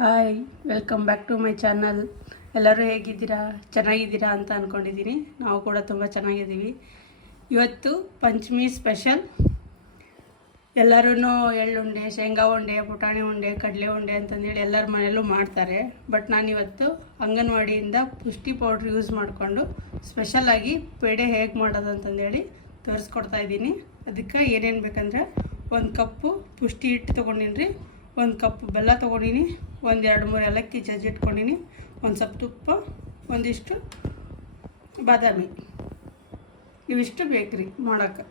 Hi, welcome back to my channel. ಎಲ್ಲರೂ ಹೇಗಿದ್ದೀರಾ? ಚೆನ್ನಾಗಿದ್ದೀರಾ ಅಂತ ಅಂದ್ಕೊಂಡಿದ್ದೀನಿ. ನಾವು ಕೂಡ ತುಂಬ ಚೆನ್ನಾಗಿದ್ದೀವಿ. ಇವತ್ತು ಪಂಚಮಿ ಸ್ಪೆಷಲ್. ಎಲ್ಲರೂ ಎಳ್ಳುಂಡೆ, ಶೇಂಗಾ ಉಂಡೆ, ಪುಟಾಣಿ ಉಂಡೆ, ಕಡಲೆ ಉಂಡೆ ಅಂತಂದೇಳಿ ಎಲ್ಲರ ಮನೆಯಲ್ಲೂ ಮಾಡ್ತಾರೆ. ಬಟ್ ನಾನಿವತ್ತು ಅಂಗನವಾಡಿಯಿಂದ ಪುಷ್ಟಿ ಪೌಡ್ರ್ ಯೂಸ್ ಮಾಡಿಕೊಂಡು ಸ್ಪೆಷಲಾಗಿ ಪೇಡೆ ಹೇಗೆ ಮಾಡೋದು ಅಂತಂದೇಳಿ ತೋರಿಸ್ಕೊಡ್ತಾ ಇದ್ದೀನಿ. ಅದಕ್ಕೆ ಏನೇನು ಬೇಕಂದ್ರೆ 1 ಕಪ್ಪು ಪುಷ್ಟಿ ಹಿಟ್ಟು ತೊಗೊಂಡಿನಿ ರೀ, 1 ಕಪ್ ಬೆಲ್ಲ ತೊಗೊಂಡಿನಿ, 1-2-3 ಏಲಕ್ಕಿ ಜಜ್ಜಿಟ್ಕೊಂಡಿನಿ, ಒಂದು ಸ್ವಲ್ಪ ತುಪ್ಪ, ಒಂದಿಷ್ಟು ಬಾದಾಮಿ. ಇವಿಷ್ಟು ಬೇಕ್ರಿ ಮಾಡೋಕ್ಕೆ.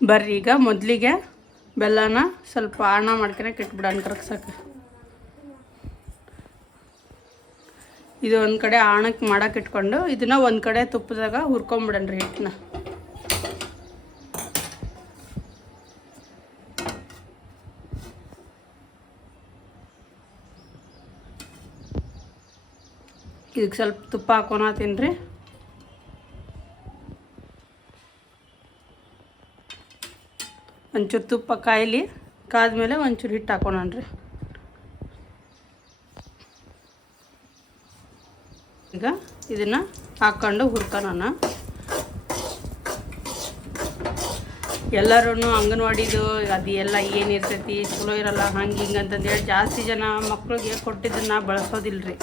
ಬರ್ರಿ ಈಗ ಮೊದಲಿಗೆ ಬೆಲ್ಲನ ಸ್ವಲ್ಪ ಆಣ ಮಾಡ್ಕೊಳಕ್ಕೆ ಇಟ್ಬಿಡೋಣ ಕರಗ್ಸಕ್ಕೆ. ಇದು ಒಂದು ಕಡೆ ಆಣಕ್ಕೆ ಮಾಡಕ್ಕೆ ಇಟ್ಕೊಂಡು ಇದನ್ನು ಒಂದು ಕಡೆ ತುಪ್ಪದಾಗ ಹುರ್ಕೊಂಬಿಡಣ್ರಿ ಹಿಟ್ಟನ್ನ. ಇದಕ್ಕೆ ಸ್ವಲ್ಪ ತುಪ್ಪ ಹಾಕೊಳತ್ತೀನಿ ರೀ. ಒಂಚೂರು ತುಪ್ಪ ಕಾಯಲಿ, ಕಾದ್ಮೇಲೆ ಒಂಚೂರು ಹಿಟ್ಟು ಹಾಕೋಣನ್ರಿ. ಈಗ ಇದನ್ನು ಹಾಕ್ಕೊಂಡು ಹುರ್ಕೊಳ್ಳೋಣ. ಎಲ್ಲರೂ ಅಂಗನವಾಡಿದು ಅದು ಎಲ್ಲ ಏನಿರ್ತೈತಿ ಚಲೋ ಇರಲ್ಲ, ಹಂಗೆ ಹಿಂಗೆ ಅಂತಂದೇಳಿ ಜಾಸ್ತಿ ಜನ ಮಕ್ಳಿಗೆ ಕೊಟ್ಟಿದ್ದನ್ನು ಬಳಸೋದಿಲ್ಲ ರೀ.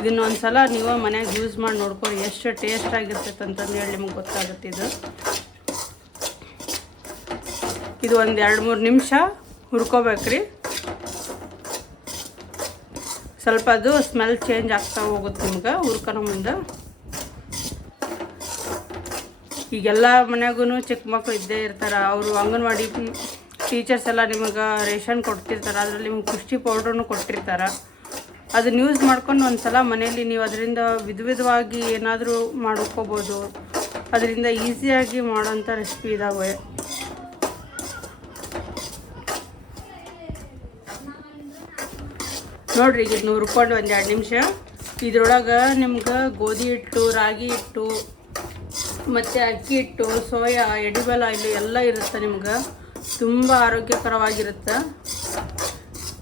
ಇದನ್ನು ಒಂದು ಸಲ ನೀವು ಮನ್ಯಾಗ ಯೂಸ್ ಮಾಡಿ ನೋಡ್ಕೊರಿ, ಎಷ್ಟು ಟೇಸ್ಟ್ ಆಗಿರ್ತೈತೆ ಅಂತಂದೇಳಿ ನಿಮ್ಗೆ ಗೊತ್ತಾಗುತ್ತೆ. ಇದು ಒಂದು 2-3 ನಿಮಿಷ ಹುರ್ಕೋಬೇಕ್ರಿ. ಸ್ವಲ್ಪ ಅದು ಸ್ಮೆಲ್ ಚೇಂಜ್ ಆಗ್ತಾ ಹೋಗುತ್ತೆ ನಿಮ್ಗೆ ಹುರ್ಕೊಳೋ ಮುಂದೆ. ಈಗೆಲ್ಲ ಮನ್ಯಾಗೂ ಚಿಕ್ಕ ಮಕ್ಕಳು ಇದ್ದೇ ಇರ್ತಾರೆ. ಅವರು ಅಂಗನವಾಡಿ ಟೀಚರ್ಸ್ ಎಲ್ಲ ನಿಮಗೆ ರೇಷನ್ ಕೊಡ್ತಿರ್ತಾರೆ, ಅದರಲ್ಲಿ ನಿಮ್ಗೆ ಪುಷ್ಟಿ ಪೌಡ್ರನ್ನು ಕೊಟ್ಟಿರ್ತಾರೆ. ಅದನ್ನ ಯೂಸ್ ಮಾಡ್ಕೊಂಡು ಒಂದು ಸಲ ಮನೇಲಿ ನೀವು ಅದರಿಂದ ವಿಧವಾಗಿ ಏನಾದರೂ ಮಾಡ್ಕೋಬೋದು. ಅದರಿಂದ ಈಸಿಯಾಗಿ ಮಾಡೋಂಥ ರೆಸಿಪಿ ಇದಾವೆ. ನೋಡಿರಿ, ಈಗ ಇದನ್ನ ಹುರ್ಕೊಂಡು 1-2 ನಿಮಿಷ. ಇದ್ರೊಳಗೆ ನಿಮ್ಗೆ ಗೋಧಿ ಹಿಟ್ಟು, ರಾಗಿ ಹಿಟ್ಟು, ಮತ್ತು ಅಕ್ಕಿ ಹಿಟ್ಟು, ಸೋಯಾ, ಎಡಿಬಲ್ ಆಯಿಲು ಎಲ್ಲ ಇರುತ್ತೆ. ನಿಮ್ಗೆ ತುಂಬ ಆರೋಗ್ಯಕರವಾಗಿರುತ್ತೆ.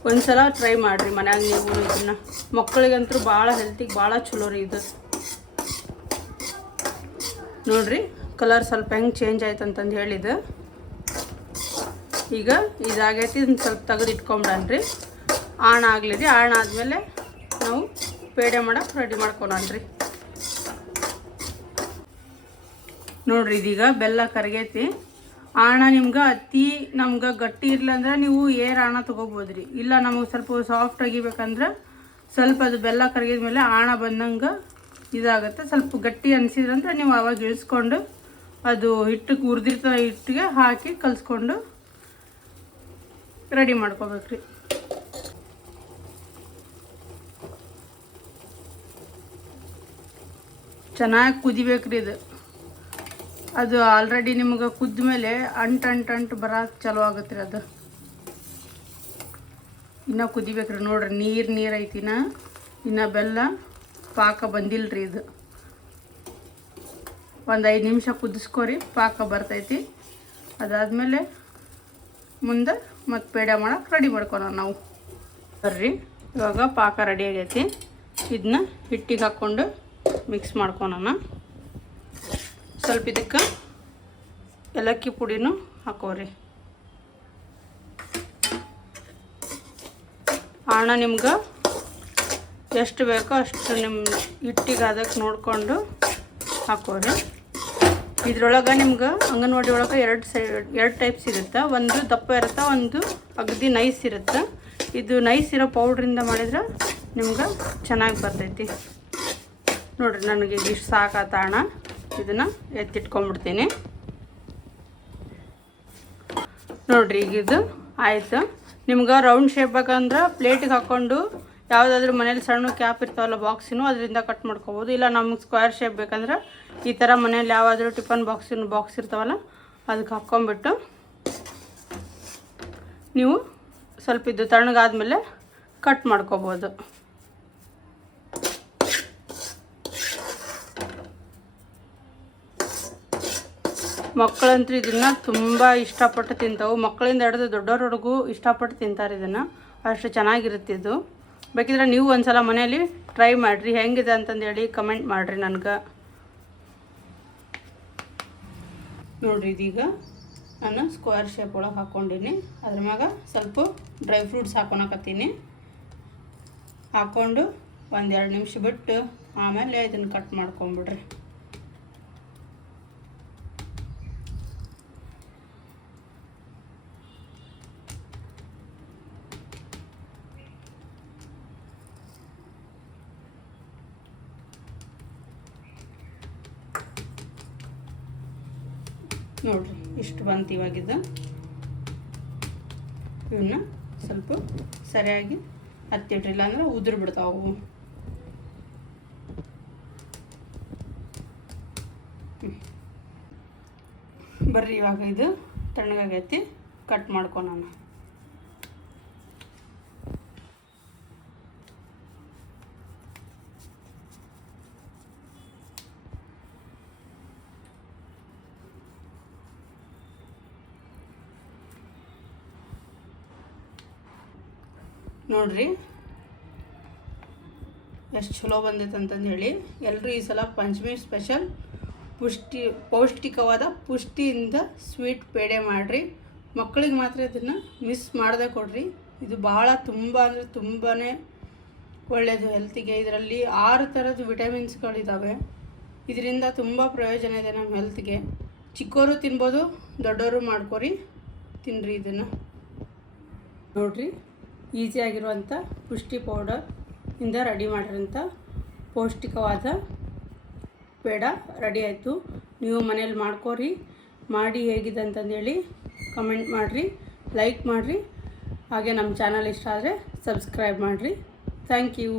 ಒಂದು ಸಲ ಟ್ರೈ ಮಾಡಿರಿ ಮನ್ಯಾಗ ನೀವು. ಇದನ್ನು ಮಕ್ಕಳಿಗಂತೂ ಭಾಳ ಹೆಲ್ತಿಗೆ ಭಾಳ ಚಲೋ ರೀ ಇದು. ನೋಡಿರಿ ಕಲರ್ ಸ್ವಲ್ಪ ಹೆಂಗೆ ಚೇಂಜ್ ಆಯ್ತು ಅಂತಂದು ಹೇಳಿದ್ದು. ಈಗ ಇದಾಗೈತಿ, ಇದನ್ನು ಸ್ವಲ್ಪ ತೆಗೆದು ಇಟ್ಕೊಂಬಿಡಣ್ರಿ. ಆಣ ಆಗಲಿ ರೀ. ಆಣ ಆದಮೇಲೆ ನಾವು ಪೇಡೆ ಮಾಡೋಕೆ ರೆಡಿ ಮಾಡ್ಕೊಳಣ್ರಿ. ನೋಡಿರಿ, ಇದೀಗ ಬೆಲ್ಲ ಕರಗೈತಿ. ಆಣ ನಿಮ್ಗೆ ಅತಿ ನಮ್ಗೆ ಗಟ್ಟಿ ಇರ್ಲಂದ್ರೆ ನೀವು ಆಣ ತೊಗೋಬೋದ್ರಿ. ಇಲ್ಲ ನಮಗೆ ಸ್ವಲ್ಪ ಸಾಫ್ಟ್ ಆಗಿಬೇಕಂದ್ರೆ ಸ್ವಲ್ಪ ಅದು ಬೆಲ್ಲ ಕರಗಿದ ಮೇಲೆ ಆಣ ಬಂದಂಗೆ ಇದಾಗುತ್ತೆ. ಸ್ವಲ್ಪ ಗಟ್ಟಿ ಅನಿಸಿದ್ರಂದ್ರೆ ನೀವು ಆವಾಗ ಇಳಿಸ್ಕೊಂಡು ಅದು ಹಿಟ್ಟಿಗೆ ಹುರಿದಿರ್ತ ಹಿಟ್ಟಿಗೆ ಹಾಕಿ ಕಲಿಸ್ಕೊಂಡು ರೆಡಿ ಮಾಡ್ಕೋಬೇಕ್ರಿ. ಚೆನ್ನಾಗಿ ಕುದಿಬೇಕ್ರಿ ಇದು. ಅದು ಆಲ್ರೆಡಿ ನಿಮ್ಗೆ ಕುದ್ದ ಮೇಲೆ ಅಂಟು ಬರೋಕೆ ಚಲೋ ಆಗುತ್ತೆ ರೀ. ಅದು ಇನ್ನೂ ಕುದಿಬೇಕ್ರಿ. ನೋಡ್ರಿ, ನೀರು ಐತಿನ, ಇನ್ನು ಬೆಲ್ಲ ಪಾಕ ಬಂದಿಲ್ಲ ರೀ. ಇದು ಒಂದು 5 ನಿಮಿಷ ಕುದಿಸ್ಕೊರಿ, ಪಾಕ ಬರ್ತೈತಿ. ಅದಾದಮೇಲೆ ಮುಂದೆ ಮತ್ತು ಪೇಡೆ ಮಾಡೋಕೆ ರೆಡಿ ಮಾಡ್ಕೊಳ ನಾವು. ಬರ್ರಿ, ಇವಾಗ ಪಾಕ ರೆಡಿ ಆಗೈತಿ. ಇದನ್ನ ಹಿಟ್ಟಿಗೆ ಹಾಕ್ಕೊಂಡು ಮಿಕ್ಸ್ ಮಾಡ್ಕೊಳೋಣ. ಸ್ವಲ್ಪ ಇದಕ್ಕೆ ಏಲಕ್ಕಿ ಪುಡಿನೂ ಹಾಕೋರಿ. ಆಣ ನಿಮ್ಗೆ ಎಷ್ಟು ಬೇಕೋ ಅಷ್ಟು ನಿಮ್ಮ ಹಿಟ್ಟಿಗೆ ಅದಕ್ಕೆ ನೋಡಿಕೊಂಡು ಹಾಕೋರಿ. ಇದ್ರೊಳಗೆ ನಿಮ್ಗೆ ಅಂಗನವಾಡಿ ಒಳಗೆ 2 ಟೈಪ್ಸ್ ಇರುತ್ತೆ. ಒಂದು ದಪ್ಪ ಇರುತ್ತೆ, ಒಂದು ಅಗದಿ ನೈಸ್ ಇರುತ್ತೆ. ಇದು ನೈಸ್ ಇರೋ ಪೌಡ್ರಿಂದ ಮಾಡಿದ್ರೆ ನಿಮ್ಗೆ ಚೆನ್ನಾಗಿ ಬರ್ತೈತಿ. ನೋಡಿರಿ, ನನಗೆ ಇಷ್ಟು ಸಾಕಾತ ಆಣ. ಇದನ್ನು ಎತ್ತಿಟ್ಕೊಂಡ್ಬಿಡ್ತೀನಿ. ನೋಡಿರಿ, ಈಗ ಇದು ಆಯಿತು. ನಿಮ್ಗೆ ರೌಂಡ್ ಶೇಪ್ ಬೇಕಂದ್ರೆ ಪ್ಲೇಟಿಗೆ ಹಾಕ್ಕೊಂಡು ಯಾವುದಾದ್ರೂ ಮನೇಲಿ ಸಣ್ಣ ಕ್ಯಾಪ್ ಇರ್ತಾವಲ್ಲ ಬಾಕ್ಸಿನೂ, ಅದರಿಂದ ಕಟ್ ಮಾಡ್ಕೊಬೋದು. ಇಲ್ಲ ನಮ್ಗೆ ಸ್ಕ್ವೇರ್ ಶೇಪ್ ಬೇಕಂದ್ರೆ ಈ ಥರ ಮನೇಲಿ ಯಾವುದಾದ್ರೂ ಟಿಫನ್ ಬಾಕ್ಸ್ ಇರ್ತಾವಲ್ಲ ಅದಕ್ಕೆ ಹಾಕ್ಕೊಂಬಿಟ್ಟು ನೀವು ಸ್ವಲ್ಪ ಇದು ತಣ್ಣಗಾದ್ಮೇಲೆ ಕಟ್ ಮಾಡ್ಕೋಬೋದು. ಮಕ್ಕಳಂತೂ ಇದನ್ನು ತುಂಬ ಇಷ್ಟಪಟ್ಟು ತಿಂತಾವೆ. ಮಕ್ಕಳಿಂದ ಹಿಡಿದು ದೊಡ್ಡವರವರೆಗೂ ಇಷ್ಟಪಟ್ಟು ತಿಂತಾರೆ ಇದನ್ನು. ಅಷ್ಟು ಚೆನ್ನಾಗಿರುತ್ತೆ ಇದು. ಬೇಕಿದ್ರೆ ನೀವು ಒಂದು ಸಲ ಮನೇಲಿ ಟ್ರೈ ಮಾಡಿರಿ, ಹೆಂಗಿದೆ ಅಂತಂದೇಳಿ ಕಮೆಂಟ್ ಮಾಡಿರಿ ನನಗೆ. ನೋಡಿರಿ, ಇದೀಗ ನಾನು ಸ್ಕ್ವೇರ್ ಶೇಪ್ ಒಳಗೆ ಹಾಕ್ಕೊಂಡಿನಿ. ಅದ್ರ ಮ್ಯಾಗ ಸ್ವಲ್ಪ ಡ್ರೈ ಫ್ರೂಟ್ಸ್ ಹಾಕೊಳಕತ್ತೀನಿ. ಹಾಕ್ಕೊಂಡು 1-2 ನಿಮಿಷ ಬಿಟ್ಟು ಆಮೇಲೆ ಇದನ್ನು ಕಟ್ ಮಾಡ್ಕೊಂಬಿಡ್ರಿ. ನೋಡಿರಿ, ಇಷ್ಟು ಬಂತು ಇವಾಗಿದ್ದು. ಇವನ್ನ ಸ್ವಲ್ಪ ಸರಿಯಾಗಿ ಹತ್ತಿಡ್ರಿಲ್ಲ ಅಂದ್ರೆ ಉದುರು ಬಿಡ್ತಾವು. ಬರ್ರಿ, ಇವಾಗ ಇದು ತಣ್ಣಗಾಗೈತಿ, ಕಟ್ ಮಾಡ್ಕೊಳೋಣ. ನೋಡ್ರಿ ಎಷ್ಟು ಚಲೋ ಬಂದೈತೆ ಅಂತಂದು ಹೇಳಿ. ಎಲ್ಲರೂ ಈ ಸಲ ಪಂಚಮಿ ಸ್ಪೆಷಲ್ ಪೌಷ್ಟಿಕವಾದ ಪುಷ್ಟಿಯಿಂದ ಸ್ವೀಟ್ ಪೇಡೆ ಮಾಡಿರಿ. ಮಕ್ಕಳಿಗೆ ಮಾತ್ರ ಇದನ್ನು ಮಿಸ್ ಮಾಡದೆ ಕೊಡ್ರಿ. ಇದು ಭಾಳ ತುಂಬ ಅಂದರೆ ತುಂಬಾ ಒಳ್ಳೆಯದು ಹೆಲ್ತಿಗೆ. ಇದರಲ್ಲಿ 6 ಥರದ ವಿಟಮಿನ್ಸ್ಗಳಿದ್ದಾವೆ. ಇದರಿಂದ ತುಂಬ ಪ್ರಯೋಜನ ಇದೆ ನಮ್ಮ ಹೆಲ್ತ್ಗೆ. ಚಿಕ್ಕವರು ತಿನ್ಬೋದು, ದೊಡ್ಡವರು ಮಾಡ್ಕೊರಿ, ತಿನ್ನಿರಿ ಇದನ್ನು. ನೋಡಿರಿ, ಈಸಿಯಾಗಿರುವಂಥ ಪುಷ್ಟಿ ಪೌಡರ್ ಇಂದ ರೆಡಿ ಮಾಡಿರೋಂಥ ಪೌಷ್ಟಿಕವಾದ ಪೇಡ ರೆಡಿ ಆಯಿತು. ನೀವು ಮನೇಲಿ ಮಾಡ್ಕೊರಿ, ಮಾಡಿ ಹೇಗಿದೆ ಅಂತಂದೇಳಿ ಕಮೆಂಟ್ ಮಾಡಿರಿ, ಲೈಕ್ ಮಾಡಿರಿ. ಹಾಗೆ ನಮ್ಮ ಚಾನಲ್ ಇಷ್ಟ ಆದರೆ ಸಬ್ಸ್ಕ್ರೈಬ್ ಮಾಡಿರಿ. Thank you.